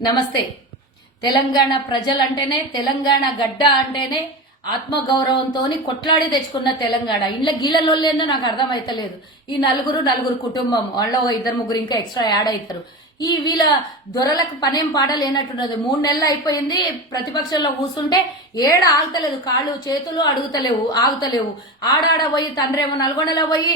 నమస్తే. తెలంగాణ ప్రజలంటేనే, తెలంగాణ గడ్డ అంటేనే ఆత్మగౌరవంతో కొట్లాడి తెచ్చుకున్న తెలంగాణ. ఇంట్లో గీళ్ళలోళ్ళేందో నాకు అర్థమైతలేదు. ఈ నలుగురు కుటుంబం, వాళ్ళ ఇద్దరు ముగ్గురు ఇంకా ఎక్స్ట్రా యాడ్ అవుతారు. ఈ వీళ్ళ దొరలకు పనేం పాడలేనట్టున్నది. 3 నెలలు అయిపోయింది ప్రతిపక్షంలో కూర్చుంటే ఏడ ఆగుతలేదు, కాళ్ళు చేతులు ఆగుతలేవు. ఆడాడ పోయి తండ్రేమో నల్గొండలో పోయి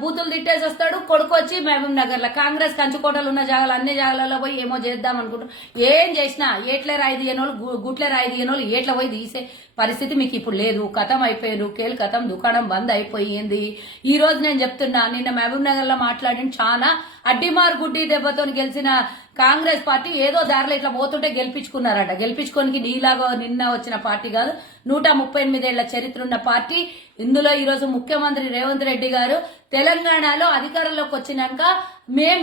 బూతులు తిట్టేసి వస్తాడు, కొడుకు వచ్చి మహబూబ్ నగర్ లో కాంగ్రెస్ కంచుకోటలు ఉన్న జాగాలు అన్ని జాగాలలో పోయి ఏమో చేద్దాం అనుకుంటారు. ఏం చేసినా ఏట్లే రాయి తీయనోళ్ళు, గుట్లే రాయి తీయనోళ్ళు ఏట్ల పోయి తీసే పరిస్థితి మీకు ఇప్పుడు లేదు. కథం అయిపోయారు, కేలు కథం, దుకాణం బంద్ అయిపోయింది. ఈ రోజు నేను చెప్తున్నా, నిన్న మహబూబ్ నగర్ లో మాట్లాడిన చాలా అడ్డిమార్ గుడ్డి దెబ్బతో గెలిచిన కాంగ్రెస్ పార్టీ ఏదో దారిలో ఇట్లా పోతుంటే గెలిపించుకున్నారట. గెలిపించుకోనికి నీలాగా నిన్న వచ్చిన పార్టీ కాదు, 138 ఏళ్ల చరిత్ర ఉన్న పార్టీ. ఇందులో ఈరోజు ముఖ్యమంత్రి రేవంత్ రెడ్డి గారు తెలంగాణలో అధికారంలోకి వచ్చినాక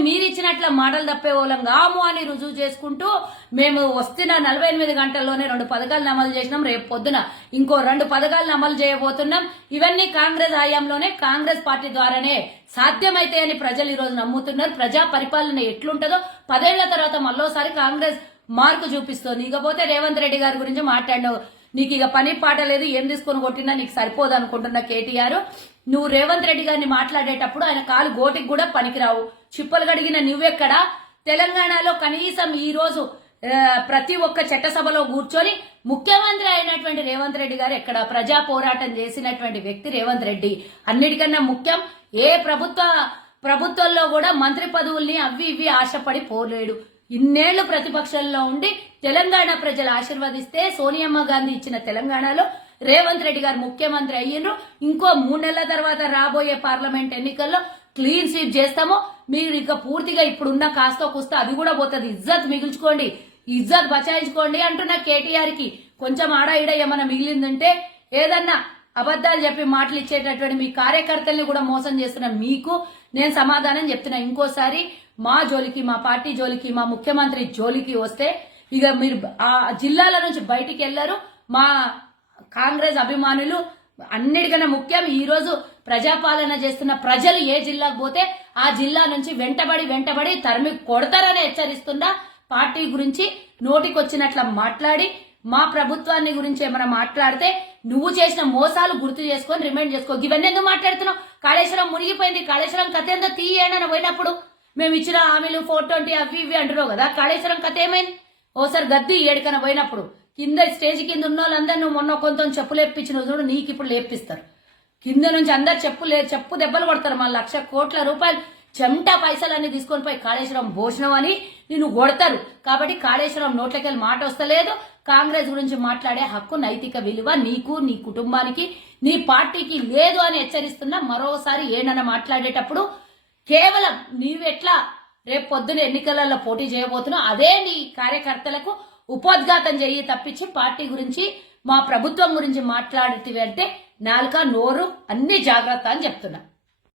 మీరిచ్చినట్ల మాటలు తప్పేవాళ్ళం కాము అని రుజువు చేసుకుంటూ మేము వస్తున్న 48 గంటల్లోనే 2 పథకాలను అమలు చేసినాం. రేపు పొద్దున ఇంకో 2 పథకాలను అమలు చేయబోతున్నాం. ఇవన్నీ కాంగ్రెస్ హయాంలోనే, కాంగ్రెస్ పార్టీ ద్వారానే సాధ్యమైతే అని ప్రజలు ఈ రోజు నమ్ముతున్నారు. ప్రజా పరిపాలన ఎట్లుంటుందో 10 ఏళ్ల తర్వాత మరోసారి కాంగ్రెస్ మార్కు చూపిస్తోంది. ఇకపోతే రేవంత్ రెడ్డి గారి గురించి మాట్లాడినావు. నీకు ఇక పని పాట లేదు, ఏం తీసుకుని కొట్టినా నీకు సరిపోదు అనుకుంటున్న కేటీఆర్. నువ్వు రేవంత్ రెడ్డి గారిని మాట్లాడేటప్పుడు ఆయన కాలు గోటికి కూడా పనికిరావు. చిప్పలు గడిగిన నువ్వెక్కడా? తెలంగాణలో కనీసం ఈ రోజు ప్రతి ఒక్క చట్టసభలో కూర్చొని ముఖ్యమంత్రి అయినటువంటి రేవంత్ రెడ్డి గారు ఎక్కడ ప్రజా పోరాటం చేసినటువంటి వ్యక్తి రేవంత్ రెడ్డి. అన్నిటికన్నా ముఖ్యం, ఏ ప్రభుత్వంలో కూడా మంత్రి పదవుల్ని అవి ఇవి ఆశపడి పోలేడు. ఇన్నేళ్లు ప్రతిపక్షంలో ఉండి తెలంగాణ ప్రజలు ఆశీర్వదిస్తే సోనియమ్మ గాంధీ ఇచ్చిన తెలంగాణలో రేవంత్ రెడ్డి గారు ముఖ్యమంత్రి అయ్యిండ్రు. ఇంకో 3 నెలల తర్వాత రాబోయే పార్లమెంట్ ఎన్నికల్లో క్లీన్ స్వీప్ చేస్తామో. మీరు ఇక పూర్తిగా ఇప్పుడున్న కాస్తో కూస్తో అది కూడా పోతుంది. ఇజ్జత్ మిగుల్చుకోండి, ఇజ్జత్ బచాయించుకోండి అంటున్న కేటీఆర్ కి కొంచెం ఆడ ఈడ ఏమన్నా మిగిలిందంటే, ఏదన్నా అబద్దాలు చెప్పి మాటలు ఇచ్చేటటువంటి మీ కార్యకర్తల్ని కూడా మోసం చేస్తున్న మీకు నేను సమాధానం చెప్తున్నా. ఇంకోసారి మా జోలికి, మా పార్టీ జోలికి, మా ముఖ్యమంత్రి జోలికి వస్తే ఇక మీరు ఆ జిల్లాల నుంచి బయటికి వెళ్లరు. మా కాంగ్రెస్ అభిమానులు అన్నిటికన్నా ముఖ్యం, ఈ రోజు ప్రజాపాలన చేస్తున్న ప్రజలు ఏ జిల్లాకు పోతే ఆ జిల్లా నుంచి వెంటబడి తరిమి కొడతారని హెచ్చరిస్తున్నా. పార్టీ గురించి నోటికొచ్చినట్ల మాట్లాడి మా ప్రభుత్వాన్ని గురించి ఏమైనా మాట్లాడితే నువ్వు చేసిన మోసాలు గుర్తు చేసుకొని రిమైండ్ చేసుకో. ఇవన్నీ ఎందుకు మాట్లాడుతున్నావు? కాళేశ్వరం మునిగిపోయింది, కాళేశ్వరం కథ ఏందో తీయనని పోయినప్పుడు మేము ఇచ్చిన హామీలు 420 అవి ఇవి అంటున్నావు కదా. కాళేశ్వరం కథ ఏమైంది? ఓసారి గద్ది ఏడుకన పోయినప్పుడు కింద స్టేజ్ కింద ఉన్న వాళ్ళందరూ నువ్వు మొన్న కొంత చెప్పు లేపించిన చూడు, నీకు ఇప్పుడు లేపిస్తారు. కింద నుంచి అందరు చెప్పు దెబ్బలు కొడతారు. మన 1,00,000 కోట్ల రూపాయలు చెమట పైసలన్నీ తీసుకొని పోయి కాళేశ్వరం భోజనం అని నిన్ను కొడతారు. కాబట్టి కాళేశ్వరం నోట్లకెళ్ళి మాట వస్తలేదు. కాంగ్రెస్ గురించి మాట్లాడే హక్కు, నైతిక విలువ నీకు, నీ కుటుంబానికి, నీ పార్టీకి లేదు అని హెచ్చరిస్తున్నా. మరోసారి ఏనన్నా మాట్లాడేటప్పుడు కేవలం నీవెట్లా రేపు పొద్దున ఎన్నికలలో పోటీ చేయబోతున్నావు అదే నీ కార్యకర్తలకు ఉపోద్ఘాతం చెయ్యి తప్పించి పార్టీ గురించి, మా ప్రభుత్వం గురించి మాట్లాడితే అంటే నాలుక నోరు అన్ని జాగ్రత్త అని చెప్తున్నా.